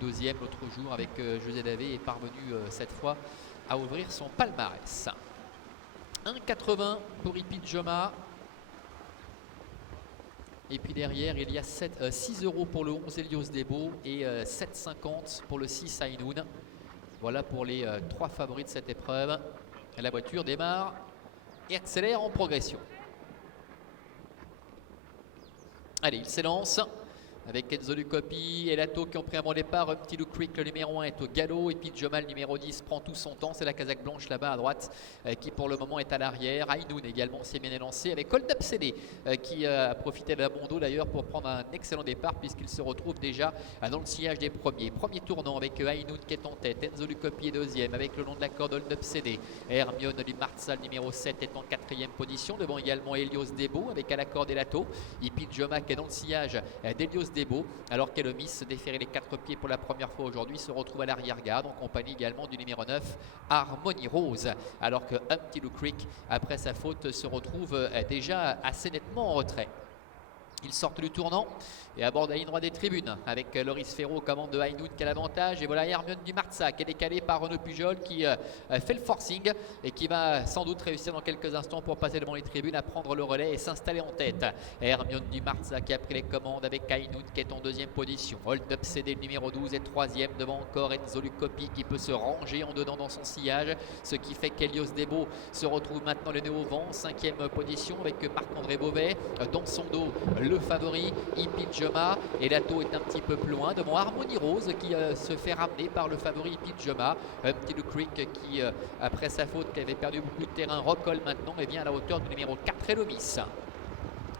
Deuxième l'autre jour avec José Davé est parvenu cette fois à ouvrir son palmarès. 1,80 pour Hippie Joma. Et puis derrière, il y a 6 € pour le 11 Helios Debo et 7,50 pour le 6 Ainoun. Voilà pour les 3 favoris de cette épreuve. La voiture démarre et accélère en progression. Allez, il s'élance avec Enzo Lucopi et Lato qui ont pris un bon départ. Un petit Lou Creek, le numéro 1 est au galop. Et puis Joma, le numéro 10, prend tout son temps. C'est la casaque blanche là-bas à droite qui pour le moment est à l'arrière. Ainoun également s'est bien élancé avec Hold Up CD qui a profité de la Bondo d'ailleurs pour prendre un excellent départ puisqu'il se retrouve déjà dans le sillage des premiers. Premier tournant avec Ainoun qui est en tête. Enzo Lucopi est deuxième avec le long de la corde Hold Up CD. Hermione du Marsal numéro 7 est en quatrième position. Devant également Helios Debo avec à la corde et Lato. Hippie Joma qui est dans le sillage d'Helios Debo, alors qu'Elomis, déféré les 4 pieds pour la première fois aujourd'hui, se retrouve à l'arrière-garde en compagnie également du numéro 9, Harmony Rose, alors que Humpty Lou Creek, après sa faute, se retrouve déjà assez nettement en retrait. Ils sortent du tournant et abordent la ligne droite des tribunes avec Loris Ferro aux commandes de Ainoun qui a l'avantage. Et voilà Hermione du Marza qui est décalé par Renaud Pujol qui fait le forcing et qui va sans doute réussir dans quelques instants pour passer devant les tribunes, à prendre le relais et s'installer en tête. Hermione du Marza qui a pris les commandes avec Ainoun qui est en deuxième position. Hold Up CD le numéro 12 est troisième, devant encore Enzo Lucopi qui peut se ranger en dedans dans son sillage, ce qui fait qu'Helios Debo se retrouve maintenant le nez au vent, cinquième position avec Marc-André Beauvais dans son dos. Le favori Hippie Joma, et Lato est un petit peu plus loin devant Harmony Rose qui se fait ramener par le favori Hippie Joma. Petit Lou Creek qui après sa faute qui avait perdu beaucoup de terrain recolle maintenant et vient à la hauteur du numéro 4 Elomis.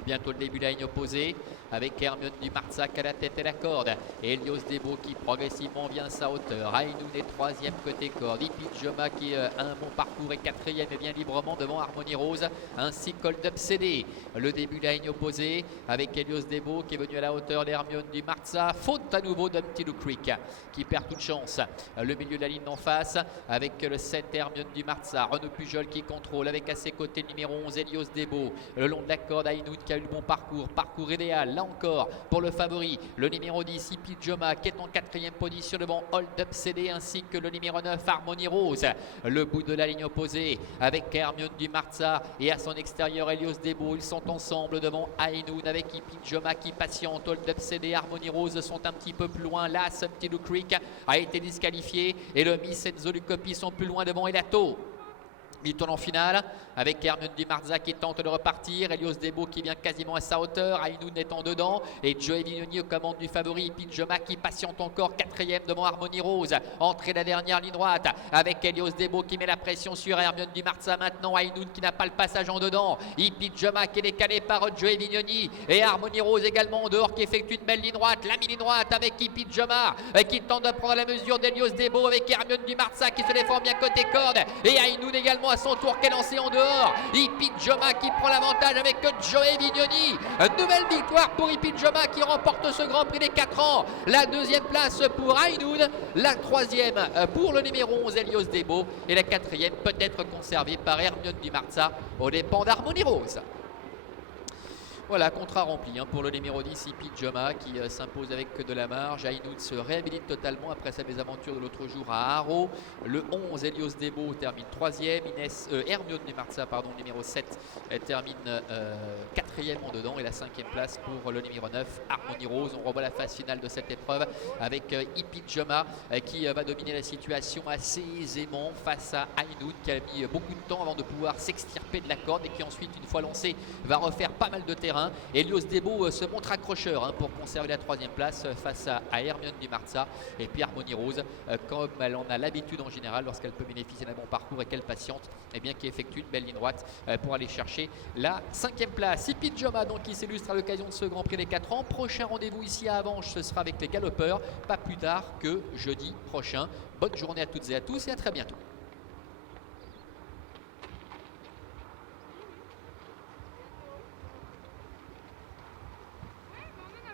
Bientôt le début de la ligne opposée avec Hermione du Marzac à la tête et la corde. Et Helios Debo qui progressivement vient à sa hauteur. Ainoun est troisième côté corde. Hippie Joma qui a un bon parcours est quatrième et vient librement devant Harmony Rose ainsi que Hold Up CD. Le début de la ligne opposée avec Helios Debo qui est venu à la hauteur d'Hermione du Marza. Faute à nouveau d'Humpty Lou Creek qui perd toute chance. Le milieu de la ligne d'en face avec le 7 Hermione du Marza. Renaud Pujol qui contrôle avec à ses côtés le numéro 11 Helios Debo. Le long de la corde Ainoun qui a eu le bon parcours idéal là encore pour le favori, le numéro 10 Hippie Joma qui est en quatrième position devant Hold Up CD ainsi que le numéro 9 Harmony Rose. Le bout de la ligne opposée avec Hermione du Marza et à son extérieur Helios Debo, ils sont ensemble devant Ainoun avec Hippie Joma qui patiente. Hold Up CD, Harmony Rose sont un petit peu plus loin. Là, Humpty Lou Creek a été disqualifié et le Miss Enzo Lucopi sont plus loin devant Elato. Il tourne en finale avec Hermione du Marza qui tente de repartir. Helios Debo qui vient quasiment à sa hauteur. Ainoun étant dedans. Et Joey Vignoni aux commandes du favori Hippie Joma qui patiente encore quatrième devant Harmony Rose. Entrée de la dernière ligne droite avec Helios Debo qui met la pression sur Hermione du Marza. Maintenant Ainoun qui n'a pas le passage en dedans. Hippie Joma qui est décalé par Joey Vignoni. Et Harmony Rose également en dehors qui effectue une belle ligne droite. La ligne droite avec Hippie Joma qui tente de prendre la mesure d'Helios Debo avec Hermione du Marza qui se défend bien côté corde. Et Ainoun également à son tour qui est lancé en dehors. Hippie Joma qui prend l'avantage avec Joey Vignoni. Nouvelle victoire pour Hippie Joma qui remporte ce Grand Prix des 4 ans. La deuxième place pour Ainoun, la troisième pour le numéro 11 Helios Debo et la quatrième peut-être conservée par Hermione du Marza aux dépens d'Harmony Rose. Voilà, contrat rempli pour le numéro 10 Hippie Joma qui s'impose avec de la marge. Ainoun se réhabilite totalement après sa mésaventure de l'autre jour à Haro. Le 11 Helios Debo termine 3e. Hermione du Marza, numéro 7, termine 4e en dedans. Et la 5e place pour le numéro 9 Harmony Rose. On revoit la phase finale de cette épreuve avec Hippie Joma qui va dominer la situation assez aisément face à Ainoun qui a mis beaucoup de temps avant de pouvoir s'extirper de la corde et qui ensuite, une fois lancé, va refaire pas mal de terrain. Helios Debo se montre accrocheur pour conserver la troisième place face à Hermione du Marza. Et puis Harmony Rose, comme elle en a l'habitude en général lorsqu'elle peut bénéficier d'un bon parcours et qu'elle patiente, qui effectue une belle ligne droite pour aller chercher la 5e place. Hippie Joma donc qui s'illustre à l'occasion de ce Grand Prix des 4 ans. Prochain rendez-vous ici à Avenches, ce sera avec les galopeurs, pas plus tard que jeudi prochain. Bonne journée à toutes et à tous et à très bientôt.